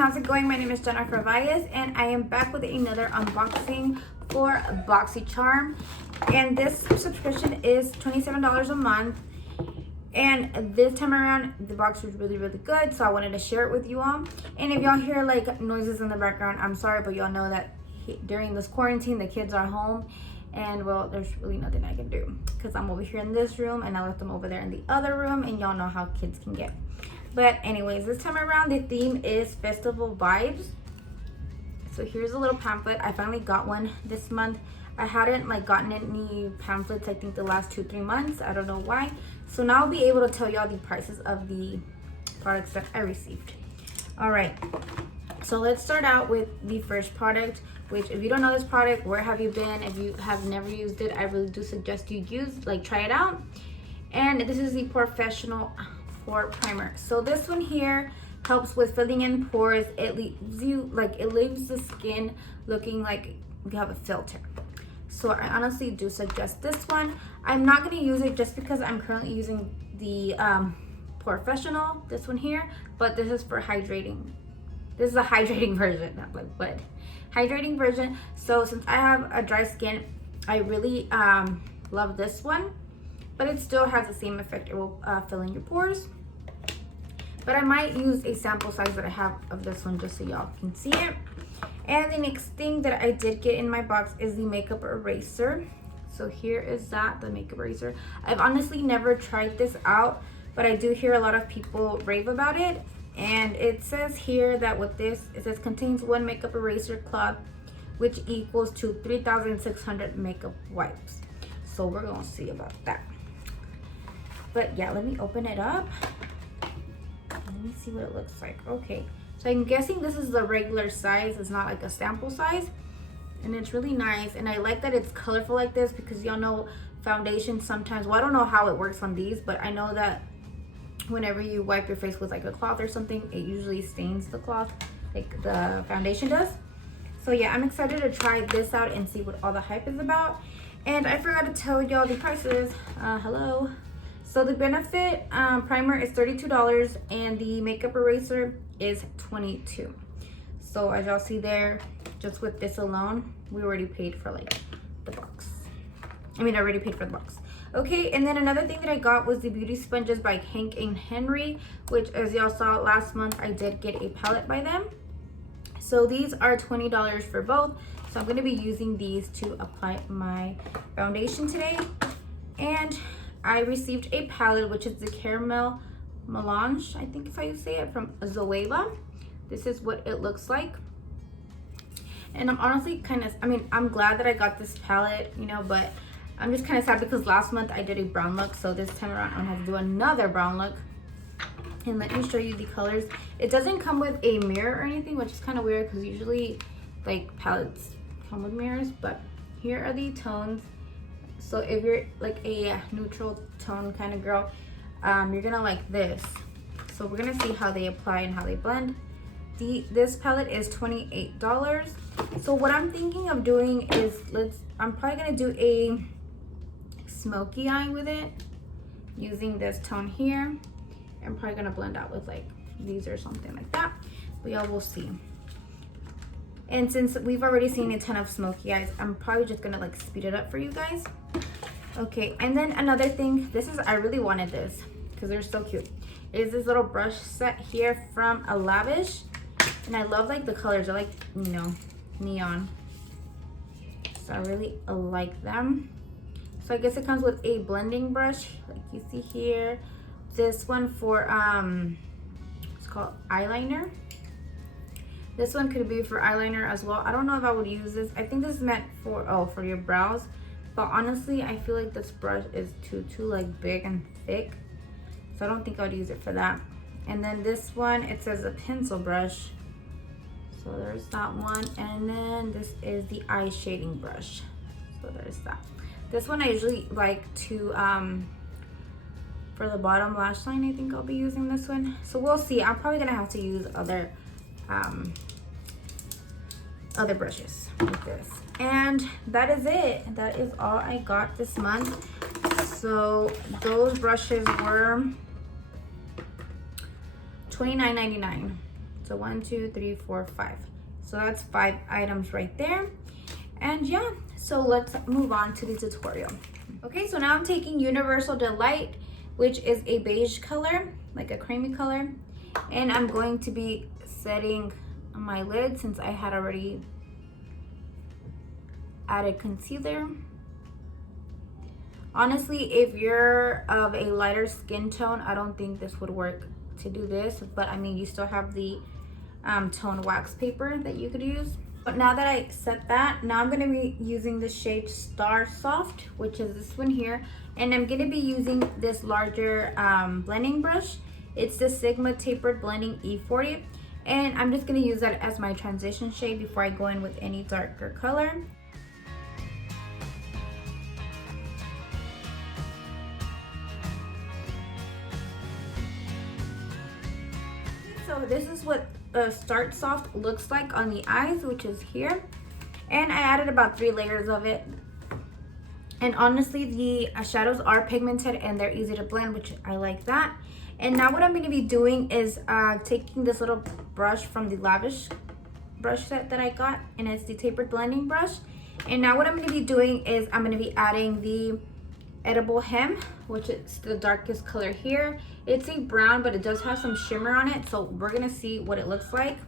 how's it going? My name is Jennifer Valles and I am back with another unboxing for Boxycharm. And this subscription is $27 a month. And this time around, the box was really good, so I wanted to share it with you all. And if y'all hear like noises in the background, I'm sorry, but y'all know that during this quarantine, the kids are home. And well, there's really nothing I can do because I'm over here in this room and I left them over there in the other room, and y'all know how kids can get. But anyways, this time around the theme is festival vibes. So here's a little pamphlet. I finally got one this month. I hadn't like gotten any pamphlets, I think the last 2-3 months. I don't know why. So now I'll be able to tell y'all the prices of the products that I received. All right, so let's start out with the first product, which if you don't know this product, where have you been? If you have never used it, I really do suggest you try it out. And this is the Professional Pore Primer. So this one here helps with filling in pores. It leaves the skin looking like you have a filter. So I honestly do suggest this one. I'm not going to use it just because I'm currently using the Professional, this one here, but this is for hydrating. This is a hydrating version, not like what. Hydrating version. So since I have a dry skin, I really love this one, but it still has the same effect. It will fill in your pores. But I might use a sample size that I have of this one just so y'all can see it. And the next thing that I did get in my box is the makeup eraser. So here is that, the makeup eraser. I've honestly never tried this out, but I do hear a lot of people rave about it. And it says here that with this, it says contains 1 makeup eraser cloth, which equals to 3,600 makeup wipes. So we're gonna see about that. But yeah, let me open it up. Let me see what it looks like. Okay, so I'm guessing this is the regular size. It's not like a sample size. And it's really nice. And I like that it's colorful like this because y'all know foundation sometimes, well, I don't know how it works on these, but I know that whenever you wipe your face with like a cloth or something, it usually stains the cloth like the foundation does. So yeah, I'm excited to try this out and see what all the hype is about. And I forgot to tell y'all the prices. Hello. So the Benefit primer is $32 and the makeup eraser is $22. So as y'all see there, just with this alone, we already paid for like the box. I already paid for the box. Okay, and then another thing that I got was the Beauty Sponges by Hank and Henry, which as y'all saw last month, I did get a palette by them. So these are $20 for both. So I'm gonna be using these to apply my foundation today. And I received a palette, which is the Caramel Melange, I think if I say it, from Zoeva. This is what it looks like. And I'm honestly I'm glad that I got this palette, but I'm just kind of sad because last month I did a brown look, so this time around I'm gonna have to do another brown look. And let me show you the colors. It doesn't come with a mirror or anything, which is kind of weird because usually like palettes come with mirrors, but here are the tones. So if you're like a neutral tone kind of girl, you're gonna like this. So we're gonna see how they apply and how they blend. This palette is $28. So what I'm thinking of doing is I'm probably gonna do a smoky eye with it using this tone here. I'm probably gonna blend out with like these or something like that, but y'all will see. And since we've already seen a ton of smoky eyes, I'm probably just gonna like speed it up for you guys. Okay, and then another thing, I really wanted this because they're so cute, is this little brush set here from a Lavish. And I love like the colors, I like, neon. So I really like them. So I guess it comes with a blending brush, like you see here. This one for, it's called eyeliner. This one could be for eyeliner as well. I don't know if I would use this. I think this is meant for your brows. But honestly, I feel like this brush is too like big and thick. So I don't think I would use it for that. And then this one, it says a pencil brush. So there's that one. And then this is the eye shading brush. So there's that. This one I usually like to, for the bottom lash line, I think I'll be using this one. So we'll see. I'm probably gonna have to use other brushes like this. And that is it. That is all I got this month. So those brushes were $29.99. So 1, 2, 3, 4, 5. So that's 5 items right there. And yeah, so let's move on to the tutorial. Okay, so now I'm taking Universal Delight, which is a beige color, like a creamy color. And I'm going to be setting my lid since I had already added concealer. Honestly, if you're of a lighter skin tone, I don't think this would work to do this, but I mean, you still have the tone wax paper that you could use. But now that I set that, now I'm going to be using the shade Star Soft, which is this one here, and I'm going to be using this larger blending brush. It's the Sigma Tapered Blending E40, and I'm just going to use that as my transition shade before I go in with any darker color. So this is what Start Soft looks like on the eyes, which is here. And I added about 3 layers of it. And honestly, the shadows are pigmented and they're easy to blend, which I like that. And now what I'm going to be doing is taking this little brush from the Lavish brush set that I got. And it's the tapered blending brush. And now what I'm going to be doing is I'm going to be adding the Edible Hem, which is the darkest color here. It's a brown, but it does have some shimmer on it, so we're gonna see what it looks like.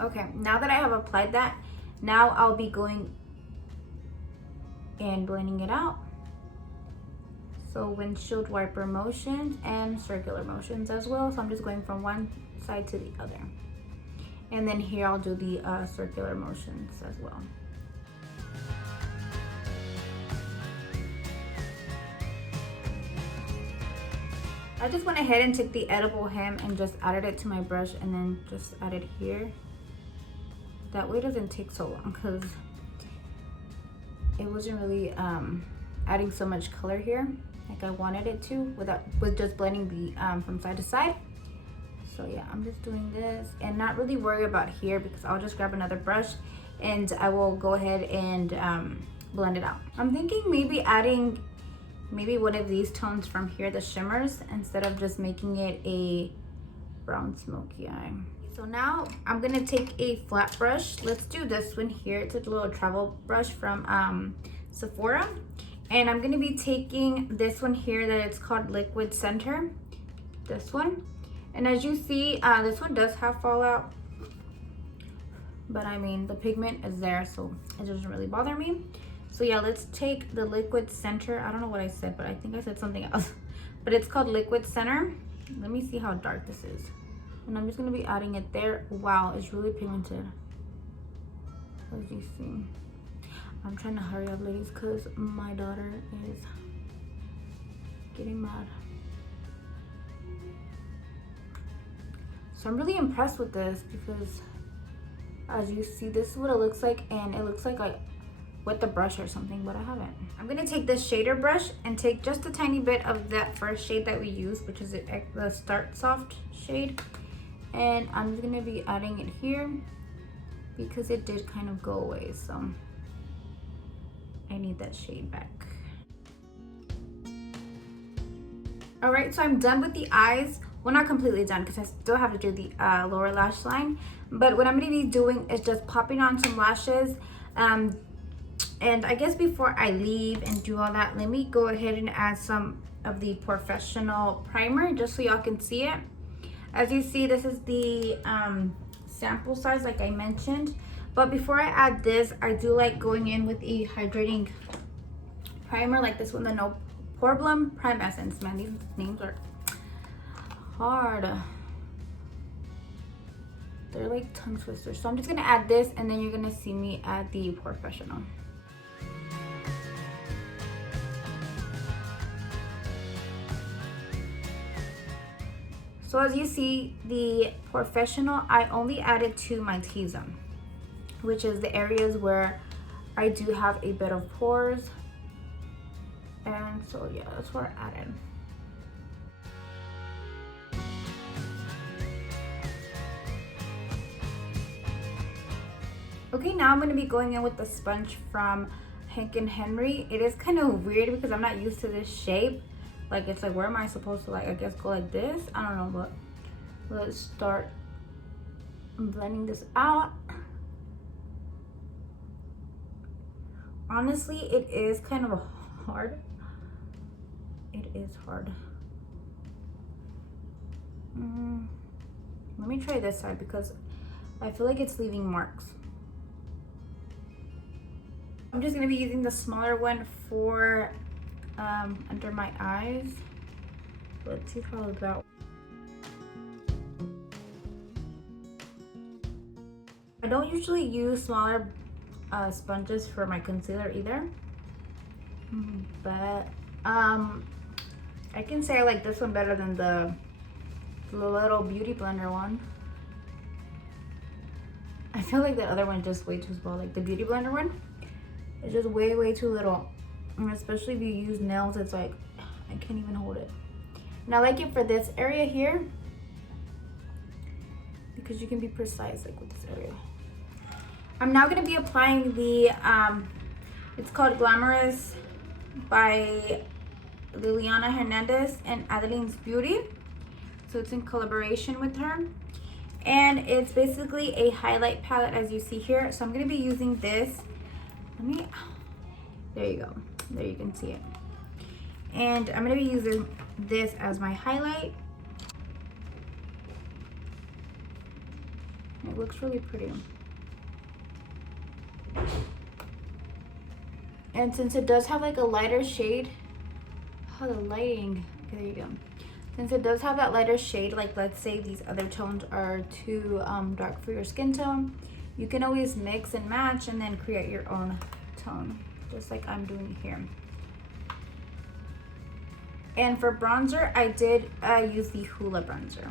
Okay, now that I have applied that, now I'll be going and blending it out. So windshield wiper motions and circular motions as well. So I'm just going from one side to the other. And then here I'll do the circular motions as well. I just went ahead and took the Edible Hem and just added it to my brush and then just added here. That way it doesn't take so long because it wasn't really adding so much color here like I wanted it to with just blending the from side to side. So yeah, I'm just doing this and not really worry about here because I'll just grab another brush and I will go ahead and blend it out. I'm thinking maybe adding one of these tones from here, the shimmers, instead of just making it a brown smoky eye. So now I'm gonna take a flat brush. Let's do this one here. It's a little travel brush from Sephora. And I'm gonna be taking this one here that it's called Liquid Center, this one. And as you see, this one does have fallout, but I mean, the pigment is there, so it doesn't really bother me. So yeah, let's take the Liquid Center. I don't know what I said, but I think I said something else. But it's called Liquid Center. Let me see how dark this is. And I'm just gonna be adding it there. Wow, it's really pigmented, as you see. I'm trying to hurry up, ladies, because my daughter is getting mad. So I'm really impressed with this because as you see, this is what it looks like, and it looks like I wet the brush or something, but I haven't. I'm gonna take this shader brush and take just a tiny bit of that first shade that we used, which is the Start Soft shade. And I'm just gonna be adding it here because it did kind of go away, so I need that shade back. All right, so I'm done with the eyes. Well, not completely done because I still have to do the lower lash line. But what I'm going to be doing is just popping on some lashes. And I guess before I leave and do all that, let me go ahead and add some of the Professional primer just so y'all can see it. As you see, this is the sample size like I mentioned. But before I add this, I do like going in with a hydrating primer like this one, the No Problem Prime Essence. Man, these names are hard. They're like tongue twisters. So I'm just gonna add this and then you're gonna see me add the Professional. So as you see, the Professional, I only added to my T-zone, which is the areas where I do have a bit of pores. And so yeah, that's where I added. Okay, now I'm going to be going in with the sponge from Hank & Henry. It is kind of weird because I'm not used to this shape, Like, it's like, where am I supposed to, like, I guess go like this? I don't know, but let's start blending this out. Honestly, it is kind of hard. It is hard. Let me try this side because I feel like it's leaving marks. I'm just gonna be using the smaller one for under my eyes. Let's see how that. I don't usually use smaller sponges for my concealer either, but I can say I like this one better than the little beauty blender one. I feel like the other one just way too small. Like the beauty blender one, it's just way too little. And especially if you use nails, it's like I can't even hold it. And I like it for this area here because you can be precise like with this area. I'm now going to be applying the it's called Glamorous by Liliana Hernandez and Adeline's Beauty. So it's in collaboration with her. And it's basically a highlight palette, as you see here. So I'm going to be using this. There you go. There you can see it. And I'm going to be using this as my highlight. It looks really pretty. And since it does have like a lighter shade, oh, the lighting, okay, there you go. Since it does have that lighter shade, like let's say these other tones are too dark for your skin tone, you can always mix and match and then create your own tone, just like I'm doing here. And for bronzer, I did use the Hoola bronzer.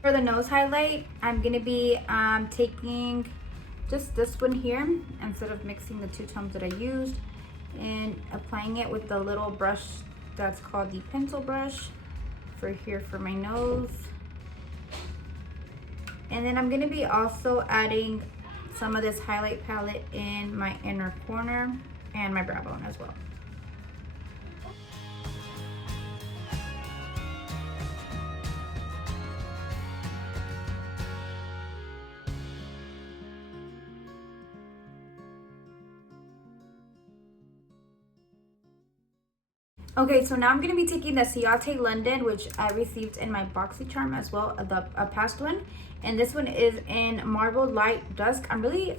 For the nose highlight, I'm gonna be taking just this one here instead of mixing the two tones that I used, and applying it with the little brush that's called the pencil brush for here for my nose. And then I'm gonna be also adding some of this highlight palette in my inner corner and my brow bone as well. Okay, so now I'm going to be taking the Ciate London, which I received in my Boxycharm as well, the past one. And this one is in Marble Light Dusk. I'm really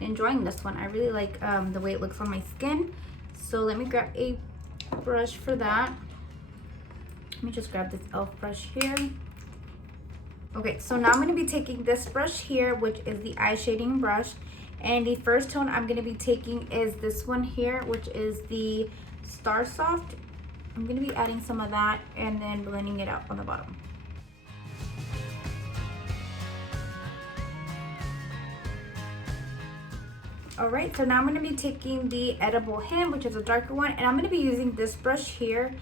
enjoying this one. I really like the way it looks on my skin. So let me grab a brush for that. Let me just grab this e.l.f. brush here. Okay, so now I'm going to be taking this brush here, which is the eye shading brush. And the first tone I'm going to be taking is this one here, which is the Star Soft. I'm going to be adding some of that and then blending it out on the bottom. Alright, so now I'm going to be taking the Edible Hint, which is a darker one, and I'm going to be using this brush here,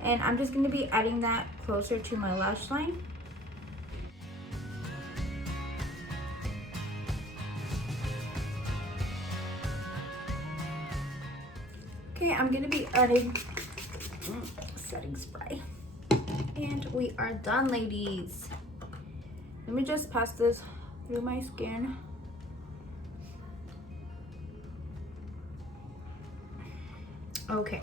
and I'm just going to be adding that closer to my lash line. Okay, I'm going to be adding setting spray. And we are done, ladies. Let me just pass this through my skin. Okay,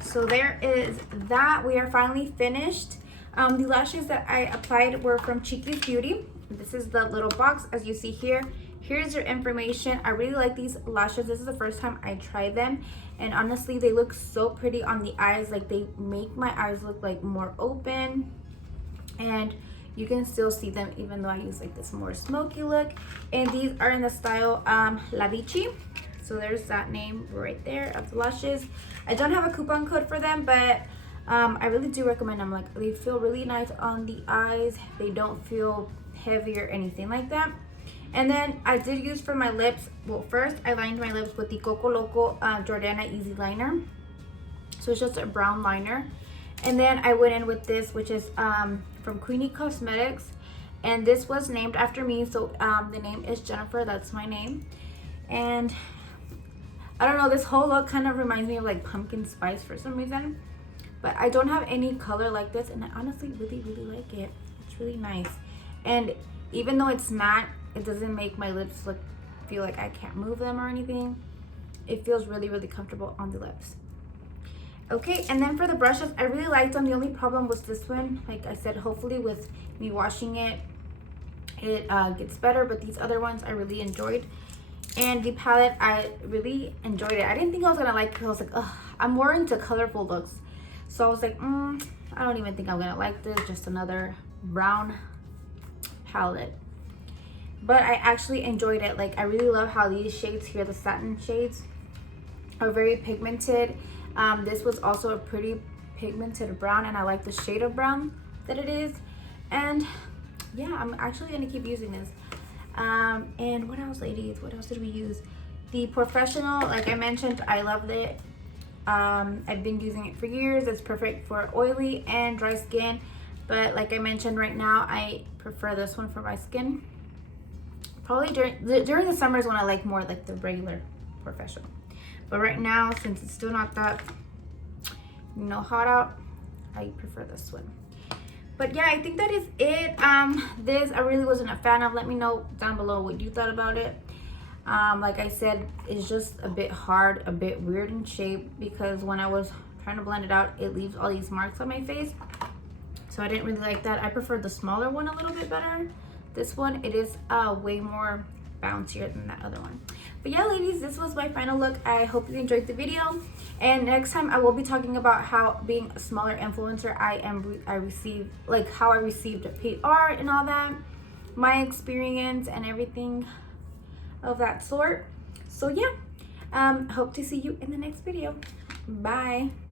so there is that. We are finally finished. The lashes that I applied were from Chikis Beauty. This is the little box, as you see here. Here's your information. I really like these lashes. This is the first time I tried them, and honestly they look so pretty on the eyes. Like, they make my eyes look like more open, and you can still see them even though I use like this more smoky look. And these are in the style La Bichi. So there's that name right there of the lashes. I don't have a coupon code for them, but I really do recommend them. Like, they feel really nice on the eyes. They don't feel heavy or anything like that. And then I did use for my lips, well, first I lined my lips with the Coco Loco Jordana Easy Liner. So it's just a brown liner. And then I went in with this, which is from Queenie Cosmetics. And this was named after me, so the name is Jennifer, that's my name. And I don't know, this whole look kind of reminds me of like pumpkin spice for some reason. But I don't have any color like this, and I honestly really like it. It's really nice. And even though it's matte, it doesn't make my lips feel like I can't move them or anything. It feels really comfortable on the lips. Okay, and then for the brushes, I really liked them. The only problem was this one. Like I said, hopefully with me washing it, it gets better. But these other ones I really enjoyed. And the palette, I really enjoyed it. I didn't think I was gonna like it. I was like, ugh, I'm more into colorful looks. So I was like, I don't even think I'm gonna like this. Just another brown palette. But I actually enjoyed it. Like, I really love how these shades here, the satin shades, are very pigmented. This was also a pretty pigmented brown, and I like the shade of brown that it is. And yeah, I'm actually gonna keep using this. And what else, ladies? What else did we use? The Professional, like I mentioned, I loved it. I've been using it for years. It's perfect for oily and dry skin. But like I mentioned, right now I prefer this one for my skin. Probably during the summers when I like more like the regular Professional. But right now, since it's still not that, hot out, I prefer this one. But yeah, I think that is it. This I really wasn't a fan of. Let me know down below what you thought about it. Like I said, it's just a bit hard, a bit weird in shape, because when I was trying to blend it out, it leaves all these marks on my face. So I didn't really like that. I prefer the smaller one a little bit better. This one, it is way more bouncier than that other one. But yeah, ladies, this was my final look. I hope you enjoyed the video. And next time I will be talking about how being a smaller influencer, I received, like how I received a PR and all that, my experience and everything of that sort. So yeah, hope to see you in the next video. Bye.